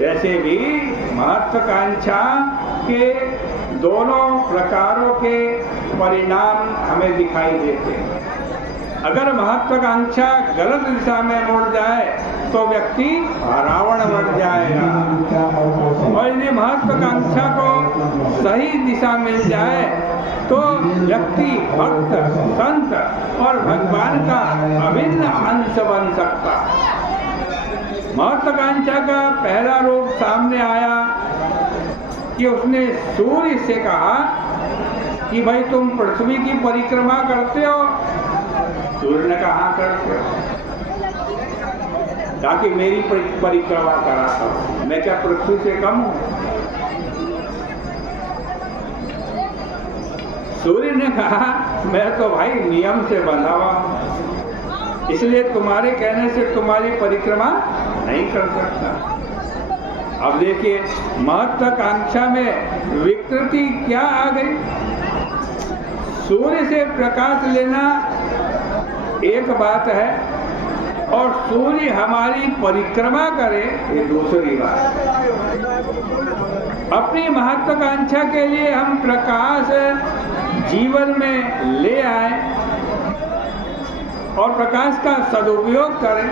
वैसे भी महत्वाकांक्षा के दोनों प्रकारों के परिणाम हमें दिखाई देते हैं। अगर महत्वाकांक्षा गलत दिशा में मुड़ जाए तो व्यक्ति रावण बन जाएगा, और यदि महत्वाकांक्षा को सही दिशा मिल जाए तो व्यक्ति भक्त, संत और भगवान का अभिन्न अंश बन सकता है। महत्वाकांक्षा का पहला रूप सामने आया कि उसने सूर्य से कहा कि भाई तुम पृथ्वी की परिक्रमा करते हो। सूर्य ने कहा करते हो, ताकि मेरी परिक्रमा कराता हूं, मैं क्या पृथ्वी से कम हूं? सूर्य ने कहा मैं तो भाई नियम से बंधा हुआ हूं, इसलिए तुम्हारे कहने से तुम्हारी परिक्रमा नहीं कर सकता। अब देखिए महत्वाकांक्षा में विकृति क्या आ गई। सूर्य से प्रकाश लेना एक बात है और सूर्य हमारी परिक्रमा करे ये दूसरी बात है। अपनी महत्वाकांक्षा के लिए हम प्रकाश जीवन में ले आए और प्रकाश का सदुपयोग करें,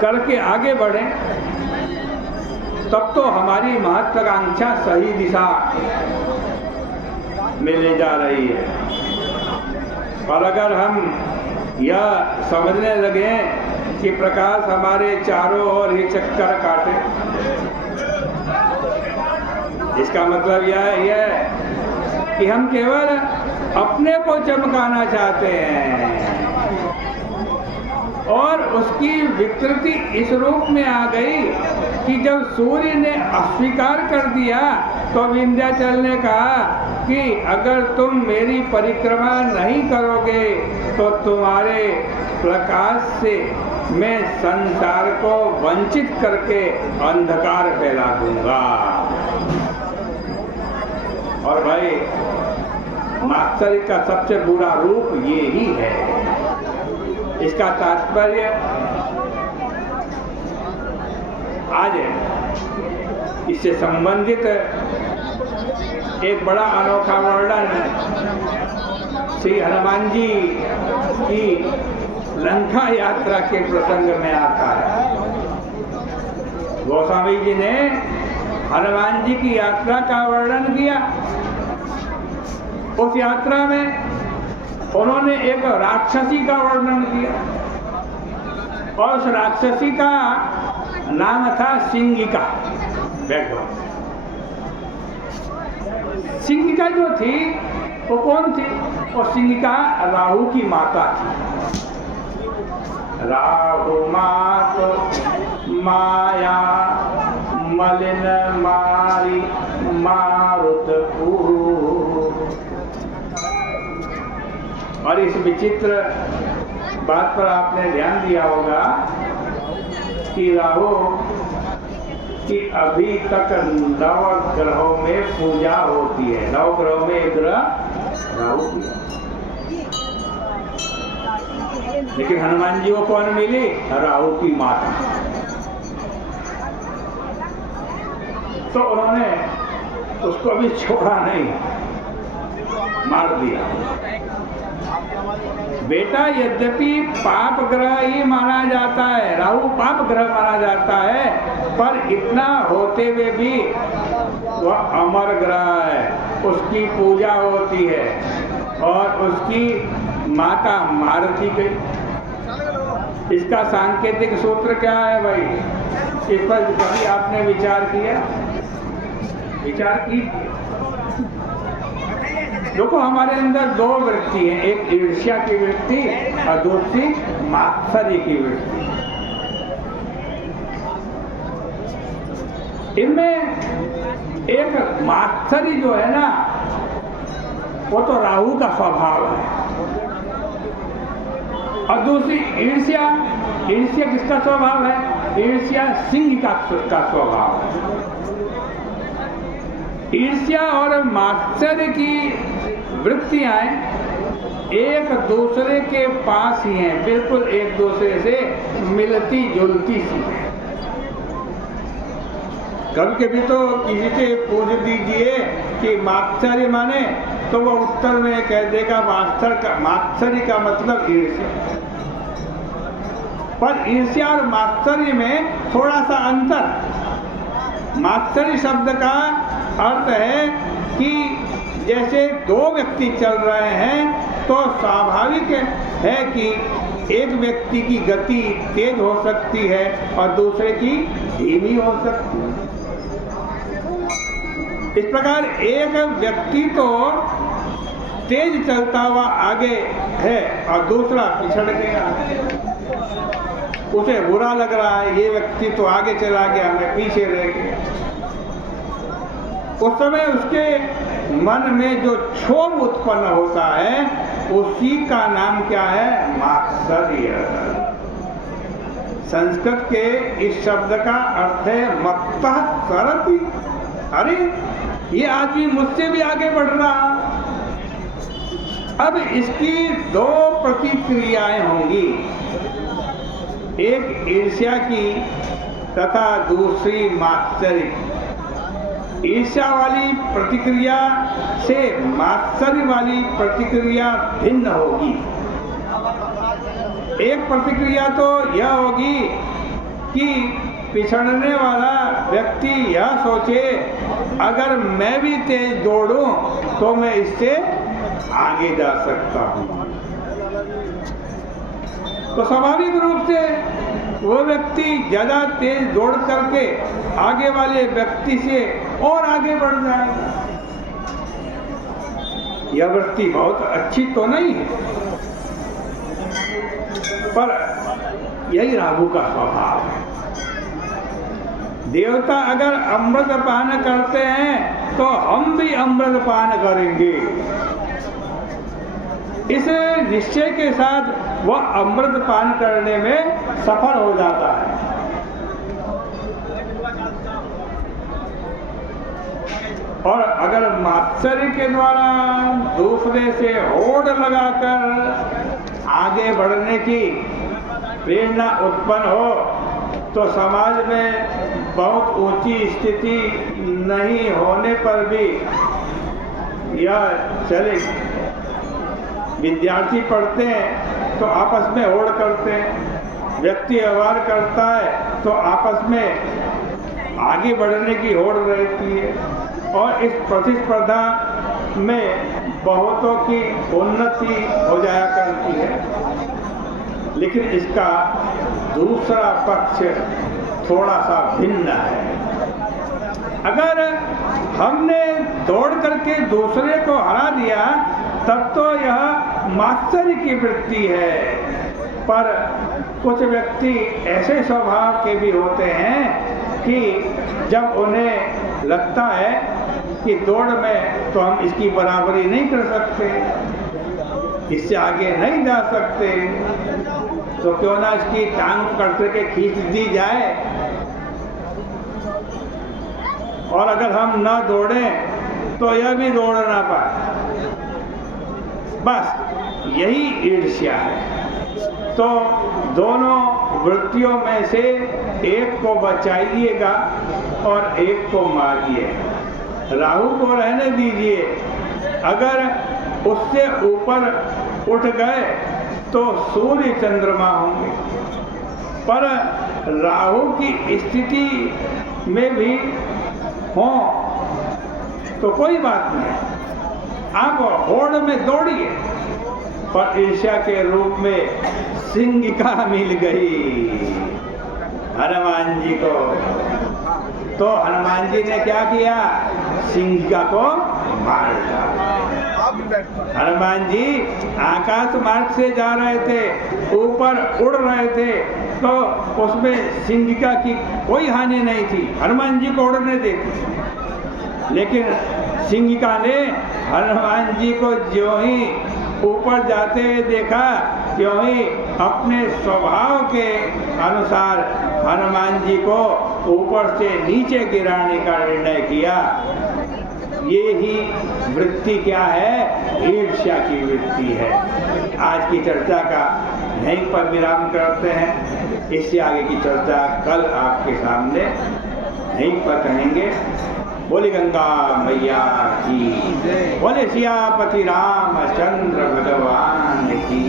करके आगे बढ़े, तब तो हमारी महत्वाकांक्षा सही दिशा में ले जा रही है। और अगर हम यह समझने लगे कि प्रकाश हमारे चारों ओर ही चक्कर काटे, इसका मतलब यह है कि हम केवल अपने को चमकाना चाहते हैं और उसकी विकृति इस रूप में आ गई कि जब सूर्य ने अस्वीकार कर दिया तो विंध्याचल ने कहा कि अगर तुम मेरी परिक्रमा नहीं करोगे तो तुम्हारे प्रकाश से मैं संसार को वंचित करके अंधकार फैला दूंगा। और भाई मात्सर्य का सबसे बुरा रूप ये ही है। इसका तात्पर्य आज इससे संबंधित एक बड़ा अनोखा वर्णन श्री हनुमान जी की लंका यात्रा के प्रसंग में आता है। गोस्वामी जी ने हनुमान जी की यात्रा का वर्णन किया। उस यात्रा में उन्होंने एक राक्षसी का वर्णन किया और उस राक्षसी का नाम था सिंगिका। सिंगिका जो थी वो कौन थी? वो सिंगिका राहु की माता थी। राहु मात माया मलिन मारी मारुत पुरु। और इस विचित्र बात पर आपने ध्यान दिया होगा कि राहु की अभी तक 9 ग्रहों में पूजा होती है। 9 ग्रहों में एक ग्रह राहु की, लेकिन हनुमान जी को कौन मिली? राहु की माता। तो उन्होंने उसको भी छोड़ा नहीं, मार दिया। बेटा यद्यपि पाप ग्रह ही माना जाता है, राहु पाप ग्रह माना जाता है, पर इतना होते हुए भी वह अमर ग्रह है, उसकी पूजा होती है और उसकी माता मार दी गई। इसका सांकेतिक सूत्र क्या है भाई? इस पर कभी आपने विचार किया? विचार कीजिए। देखो हमारे अंदर 2 वृत्ति हैं, एक ईर्ष्या की वृत्ति और दूसरी मात्सर्य की वृत्ति। इनमें एक मात्सर्य जो है ना, वो तो राहु का स्वभाव है, और दूसरी ईर्ष्या। ईर्ष्या किसका स्वभाव है? ईर्ष्या सिंह का स्वभाव है। ईर्ष्या और मात्सर्य की वृत्तियां एक दूसरे के पास ही हैं, बिल्कुल एक दूसरे से मिलती जुलती सी हैं। कभी कभी तो किसी से पूछ दीजिए कि मात्सर्य माने, तो वो उत्तर में कह देगा मात्सर्य का मतलब ईर्ष्या। पर ईर्ष्या और मात्सर्य में थोड़ा सा अंतर। मात्सर्य शब्द का अर्थ है कि जैसे दो व्यक्ति चल रहे हैं तो स्वाभाविक है कि एक व्यक्ति की गति तेज हो सकती है और दूसरे की धीमी हो सकती है। इस प्रकार एक व्यक्ति तो तेज चलता हुआ आगे है और दूसरा पिछड़ गया, उसे बुरा लग रहा है, ये व्यक्ति तो आगे चला गया, मैं पीछे रह गया। उस समय उसके मन में जो क्षोभ उत्पन्न होता है उसी का नाम क्या है? मात्सर्य। संस्कृत के इस शब्द का अर्थ है मत्तः सरति। अरे ये आदमी मुझसे भी आगे बढ़ रहा। अब इसकी दो प्रतिक्रियाएं होंगी, एक ईर्ष्या की तथा दूसरी मात्सर्य। ईर्ष्या वाली प्रतिक्रिया से मात्सर्य वाली प्रतिक्रिया भिन्न होगी। एक प्रतिक्रिया तो यह होगी कि पिछड़ने वाला व्यक्ति यह सोचे अगर मैं भी तेज दौड़ूं तो मैं इससे आगे जा सकता हूं। तो स्वाभाविक रूप से वो व्यक्ति ज्यादा तेज दौड़ करके आगे वाले व्यक्ति से और आगे बढ़ जाएगा। यह वृत्ति बहुत अच्छी तो नहीं है, पर यही राहु का स्वभाव है। देवता अगर अमृत पान करते हैं तो हम भी अमृत पान करेंगे, इस निश्चय के साथ वह अमृत पान करने में सफल हो जाता है। और अगर मात्सर्य के द्वारा दूसरे से होड़ लगाकर आगे बढ़ने की प्रेरणा उत्पन्न हो तो समाज में बहुत ऊंची स्थिति नहीं होने पर भी यह चलेगी। विद्यार्थी पढ़ते हैं तो आपस में होड़ करते हैं, व्यक्ति व्यवहार करता है तो आपस में आगे बढ़ने की होड़ रहती है और इस प्रतिस्पर्धा में बहुतों की उन्नति हो जाया करती है। लेकिन इसका दूसरा पक्ष थोड़ा सा भिन्न है। अगर हमने दौड़ करके दूसरे को हरा दिया तब तो यह मात्सर्य की वृत्ति है, पर कुछ व्यक्ति ऐसे स्वभाव के भी होते हैं कि जब उन्हें लगता है कि दौड़ में तो हम इसकी बराबरी नहीं कर सकते, इससे आगे नहीं जा सकते, तो क्यों ना इसकी टांग पकड़ करके खींच दी जाए, और अगर हम न दौड़ें तो यह भी दौड़ ना पाए। बस यही ईर्ष्या है। तो दोनों वृत्तियों में से एक को बचाइएगा और एक को मारिए। राहु को रहने दीजिए, अगर उससे ऊपर उठ गए तो सूर्य चंद्रमा होंगे, पर राहु की स्थिति में भी हो तो कोई बात नहीं, आप होड़ में दौड़िए। पर ईर्ष्या के रूप में सिंहिका मिल गई हनुमान जी को, तो हनुमान जी ने क्या किया? सिंहिका को मार डाला। हनुमान जी आकाश मार्ग से जा रहे थे, ऊपर उड़ रहे थे, तो उसमें सिंहिका की कोई हानि नहीं थी, हनुमान जी को उड़ने देती। लेकिन सिंहिका ने हनुमान जी को ज्यों ही ऊपर जाते हुए देखा, त्यों ही अपने स्वभाव के अनुसार हनुमान जी को ऊपर से नीचे गिराने का निर्णय किया। ये ही वृत्ति क्या है? ईर्ष्या की वृत्ति है। आज की चर्चा का यहीं पर विराम करते हैं, इससे आगे की चर्चा कल आपके सामने यहीं पर कहेंगे। बोली गंगा मैया की, बोले सियापति रामचंद्र भगवान की।